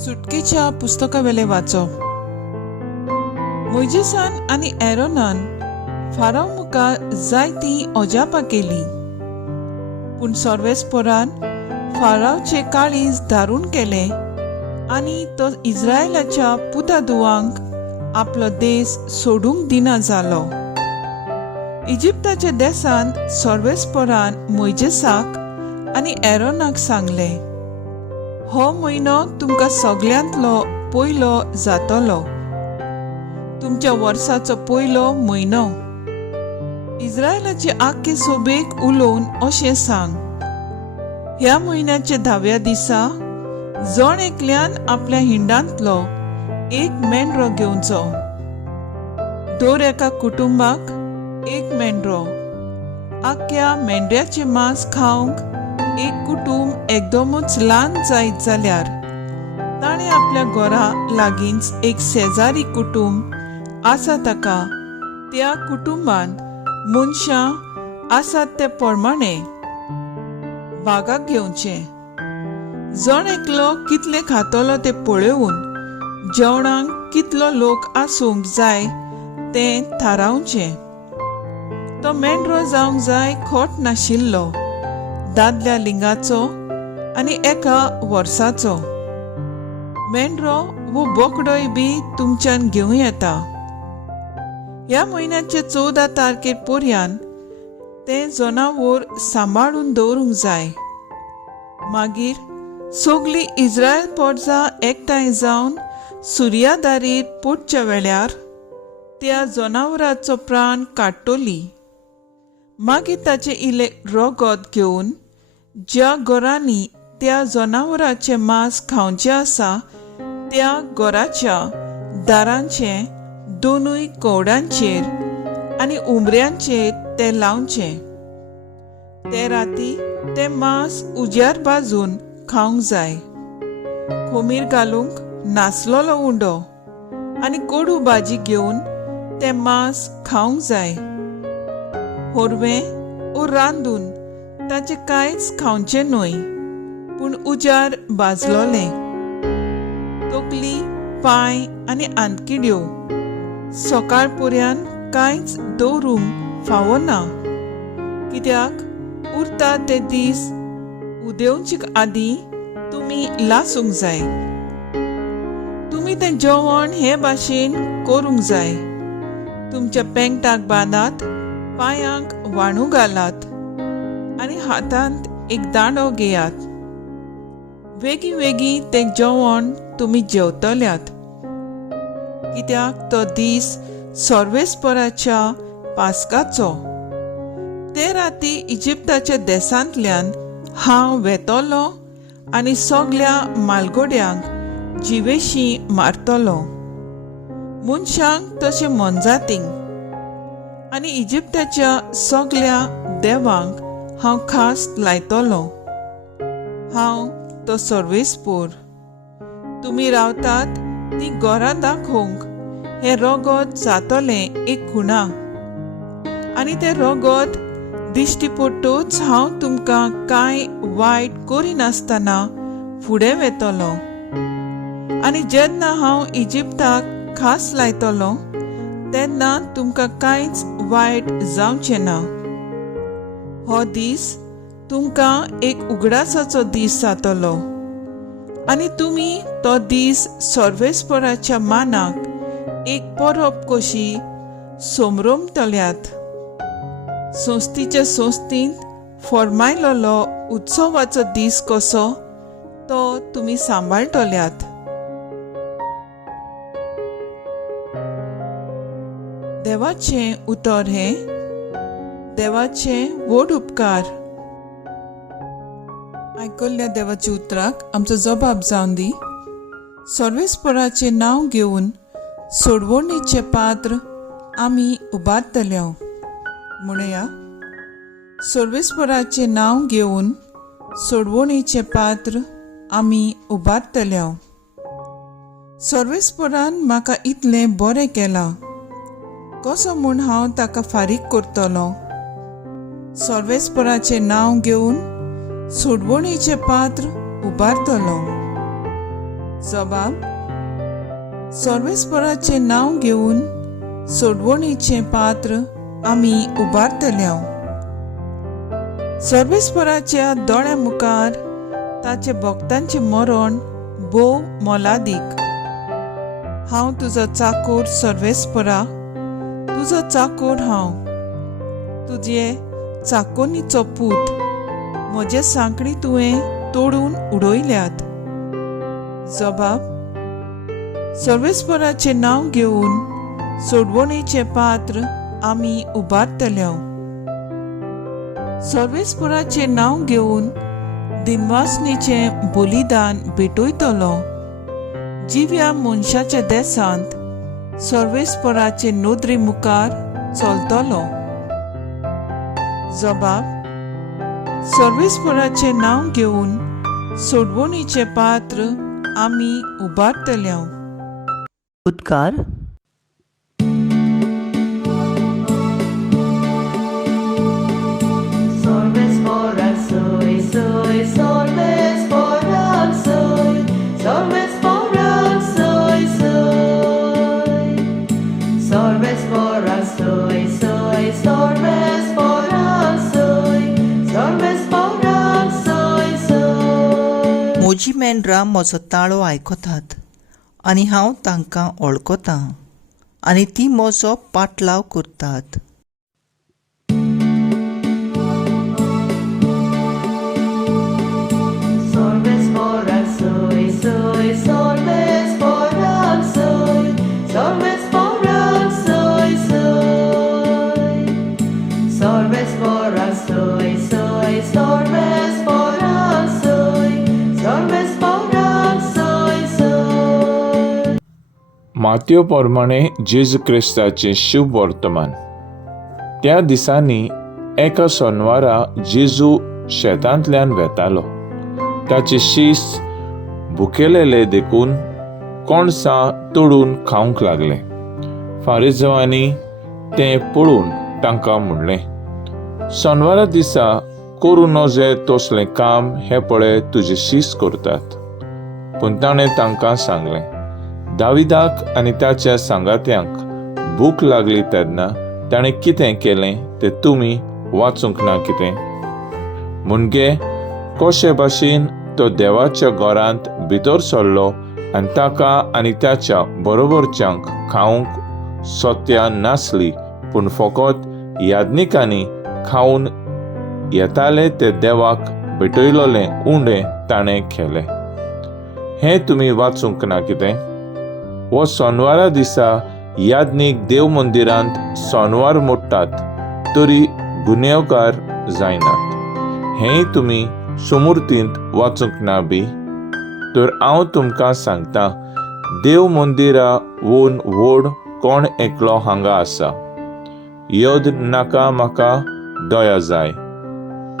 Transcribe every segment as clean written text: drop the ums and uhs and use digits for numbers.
सुटकेच्या पुस्तकावेले वाचप. मोइजेसान आनी एरोनान फाराव मुखार जायती अजापां केली, पूण सर्वेस्परान फारावचे काळीज धारून केले आनी तो इस्रायलाच्या पुतादुवांक आपलो देश सोडूंक दिना जालो. इजिप्ताच्या देशांत सर्वेस्परान मोइजेसाक आनी एरोनाक सांगले, हो म्हयनो तुमकां सगळ्यांतलो पयलो जातलो, तुमच्या वर्साचो पयलो म्हयनो. इस्रायलाचे आख्खे सोबेक उलोवन अशें सांग, ह्या म्हयन्याच्या 10व्या दिसा जण एकल्यान आपल्या हिंडांतलो एक मेंढरो घेवचो. दर एका कुटुंबाक एक मेंढरो. आख्या मेंढऱ्याचे मांस खावंक एक कुटुंब एकदमच ल्हान जायत जाल्यार ताणें आपल्या घरा लागींच एक शेजारी कुटुंब आसा ताका त्या कुटुंबान मनशां आसात ते प्रमाणे भागाक घेवचे. जण एकलो कितले खातलो ते पळोवन जेवणाक कितलो लोक आसूंक जाय तें थारावचें. तो मेंढरो जावंक जाय खोट नाशिल्लो, दादल्या लिंगाचो आनी एका वर्साचो. मेंढरो वो बोकडोय बी तुमच्यान घेवं येता. ह्या म्हयन्याचे 14 तारखे पर्यंत तें जनावर सांबाळून दवरूंक जाय. मागीर सगळीं इस्रायल परजा एकठांय जावन सुर्यादारीर पडच्या वेळार त्या जनावराचो प्राण काडटली. मागीर ताचे इले रगत घेवन ज्या घरांनी त्या जनावराचें मांस खावचें आसा त्या घराच्या दारांचे दोनूय कवडांचेर आनी उमऱ्यांचेर ते लावचें. ते राती तें मांस उज्यार भाजून खावंक जाय. खोमीर घालूंक नासलोलो उंडो आनी कोडू भाजी घेवन तें मांस खावंक जाय. होरवें ओ रांदून ताचें कांयच खावचें न्हय, पूण उजार भाजलोलें. तकली, पांय आनी आंतकिड्यो सकाळ पर्यंत कांयच दवरूंक फावो ना, कित्याक उरता ते दीस उदेंवचे आदीं तुमी लासूंक जाय. तुमी तें जेवण हे भाशेन करूंक जाय. तुमच्या पेंगटाक बांदात, पांयांक वाणू घालात आनी हातांत एक दांडो घेयात. वेगी वेगी तें जेवण तुमी जेवतल्यात, कित्याक तो दीस सर्वेस्पराच्या पासकाचो. ते राती इजिप्ताच्या देशांतल्यान हांव वेतलो आनी सगळ्या मालगोड्यांक जिवेशी मारतलो. मनशांक तशें मनजातींक आनी इजिप्ताच्या सगळ्या देवांक हांव खास लायतलो. हांव तो सर्वेस्पर. तुमी रावतात ती घरां दाखोवंक हें रगत जातलें एक खुणा, आनी तें रगत दिश्टी पडटूच हांव तुमकां कांय वायट करिनासतना फुडें वेतलो. आनी जेन्ना हांव इजिप्ताक खास लायतलो तेन्ना तुमकां कांयच वायट जावचें ना. हो दीस तुमकां एक उगडासाचो दीस जातलो आनी तुमी तो दीस सर्वेस्पराच्या मानाक एक परब कशी सोमरमतल्यात. संस्थीच्या संस्थींत फर्मायलोलो उत्सवाचो दीस कसो तो तुमी सांबाळटल्यात. देवाचें उतर हे देवाचे व्हड उपकार. आयकल्ल्या देवाच्या उतराक आमचो जबाब जावन दी. सर्वेस्पराचें नांव घेवन सोडवणीचें पात्र आमी उबारतले. म्हणया, सर्वेस्पराचें नांव घेवन सोडवणीचें पात्र आमी उबारतले. सर्वेस्परान म्हाका इतलें बरें केलां, कसो म्हूण हांव ताका फारीक करतलों. सर्वेस्पराचें नांव घेवन सोडवणीचें पात्र उबारतलो. जबाब: सर्वेस्पराचे नांव घेवन सोडवणेचें पात्र आमी उबारतल्या. सर्वेस्पराच्या दोळ्या मुखार ताचे भक्तांचें मरण भोव मोलादीक. हांव तुजो चाकर सर्वेस्परा, तुजो चाकर हांव, तुजे चाकोनीचो पूत. म्हजे सांकडी तुवें तोडून उडयल्यात. जबाब: सर्वेस्पराचें नांव घेवन सोडवणेचें पात्र आमी उबारतल्या. सर्वेस्पराचें नांव घेवन दिनवासनेचें बलिदान भेटयतलो. जिव्या मनशाच्या देसांत सर्वेस्पराचे नोदरे मुखार चलतलो. जबाब: सर्वेस्पराचें नांव घेवन सोडवणेचें पात्र आमी उबारतल्या. उद्गार. Sorvesporan soy, soy, sorvesporan soy, sorvesporan soy, soy. Sorvesporan soy, soy, sorvesporan soy, sorvesporan soy, soy. मोजी मेंढरां म्हजो ताळो आयकतात आनी हांव तांकां वळखतां आनी ती म्हजो पाटलाव करतात. Sorvesporan soy, soy, sorvesporan soy, sorvesporan soy, soy. Sorvesporan soy, soy, sorvesporan soy, sorvesporan soy, soy. मातयो प्रमाणे जेजू क्रिस्ताचें शुभ वर्तमान. त्या दिसांनी एका सोनवारा जेजू शेतांतल्यान वेतालो. ताचे शीस भुकेलेले देखून कोणसां तोडून खावंक लागले. फारिझेवांनी तें पळोवन तांकां म्हणलें, सोनवारा दिसा करूं नजे तसलें काम हे पळय तुजे शीस करतात. पूण ताणें तांकां सांगलें, दाविदाक आनी ताच्या सांगात्यांक भूक लागली तेन्ना ताणें कितें केलें तें तुमी वाचूंक ना कितें? मुणगे कशे भाशेन तो देवाच्या घरांत भितर सरलो आनी ताका आनी ताच्या बरोबरच्यांक खावंक सोत्या नासली, पूण फकत याज्ञिकांनी खावन येताले ते देवाक भेटयलोलें उणें ताणें केलें. हें तुमी वाचूंक ना कितें? हो सोनवारा दिसा याज्ञीक देव मंदिरांत सोनवार मोडटात तरी गुन्हेगार जायनात. हेंय तुमी सुमूर्तींत वाचूंक ना बी? तर हांव तुमकां सांगतां, देव मंदिरा वोन व्हड कोण एकलो हांगा आसा. योद नाका म्हाका दया जाय.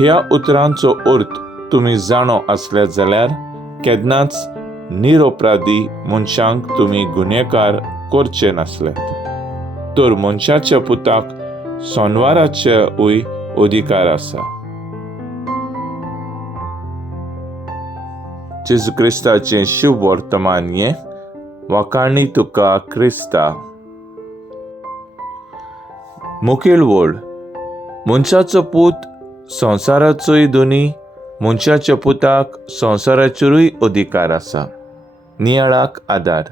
ह्या उतरांचो अर्थ तुमी जाणो आसले जाल्यार केन्नाच निरपराधी मनशांक तुमी गुन्हेगार करचे नासले. तर मनशाच्या पुताक सोनवाराचेय अधिकार आसा. जेजू क्रिस्ताचें शुभ वर्तमान हें. वाखाणणी तुका क्रिस्ता. मुखेल वड. मनशाचो पूत संवसाराचोय दोनी, मनशाच्या पुताक संवसाराचेरूय अधिकार आसा. नियाळाक आदार.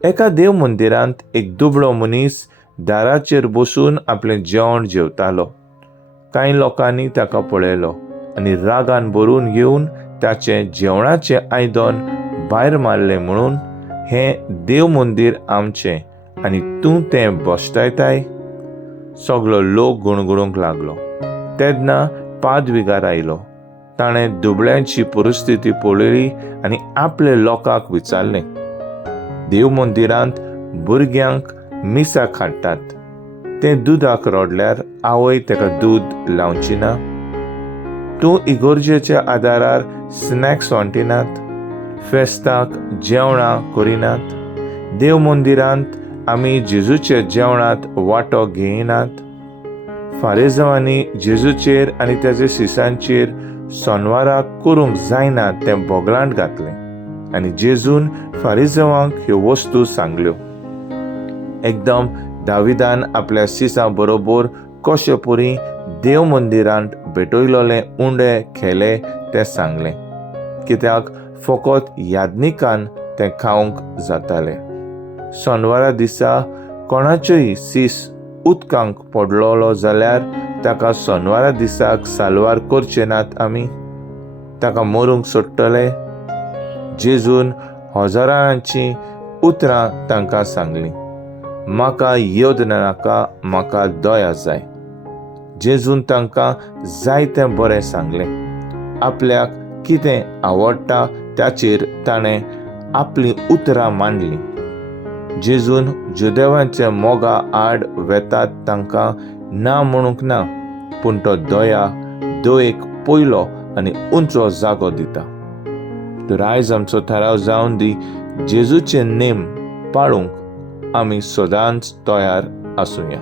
एका देव मंदिरांत एक दुबळो मनीस दाराचेर बसून आपलें जेवण जेवतालो. कांय लोकांनी ताका पळयलो आनी रागान भरून येवन ताचें जेवणाचें आयदन भायर मारलें म्हणून, हें देव मंदीर आमचें आनी तूं तें बसतायताय? सगळो लोक गुणगुणूंक लागलो. तेन्ना पादविगार आयलो. ताणें दुबळ्यांची परिस्थिती पळयली आनी आपले लोकांक विचारलें, देव मंदिरांत भुरग्यांक मिसाक हाडटात, ते दुदाक रडल्यार आवय ताका दूद लावची ना? तूं इगर्जेच्या आदारार स्नॅक्स वांटिनात, फेस्ताक जेवणां करिनात, देव मंदिरांत आमी जेजूचे जेवणांत वांटो घेयनात. फारिझेवांनी जेजूचेर आनी ताच्या शिसांचेर सोनवाराक करूंक जायना तें बोगलांट घातलें आनी जेजून फारिजवांक ह्यो वस्तू सांगल्यो. एकदम दाविदान आपल्या सिसां बरोबर कशे परी देव मंदिरांत भेटयलोले उंडे खेले ते सांगले, कित्याक फकत यादनिकान ते खावंक जाताले. शेनवारा दिसा कोणाचोय सीस उदकांत पडलोलो जाल्यार ताका शेनवारा दिसाक सालवार करचे नात आमी, ताका मरूंक सोडटले. जेजून हजारांची उतरां तांकां सांगली, म्हाका योद नाका, म्हाका दया जाय. जेजून तांकां जायतें बरें सांगलें. आपल्याक कितें आवडटा ताचेर ताणें आपलीं उतरां मांडलीं. जेजून जुदेवांचे मोगा आड वेतात तांकां ना म्हणूंक ना, पूण तो दयेक पयलो आनी उंचो जागो दिता. तर आयज आमचो थाराव जावन दी जेजूचे नेम पाळूंक आमी सदांच तयार आसुया.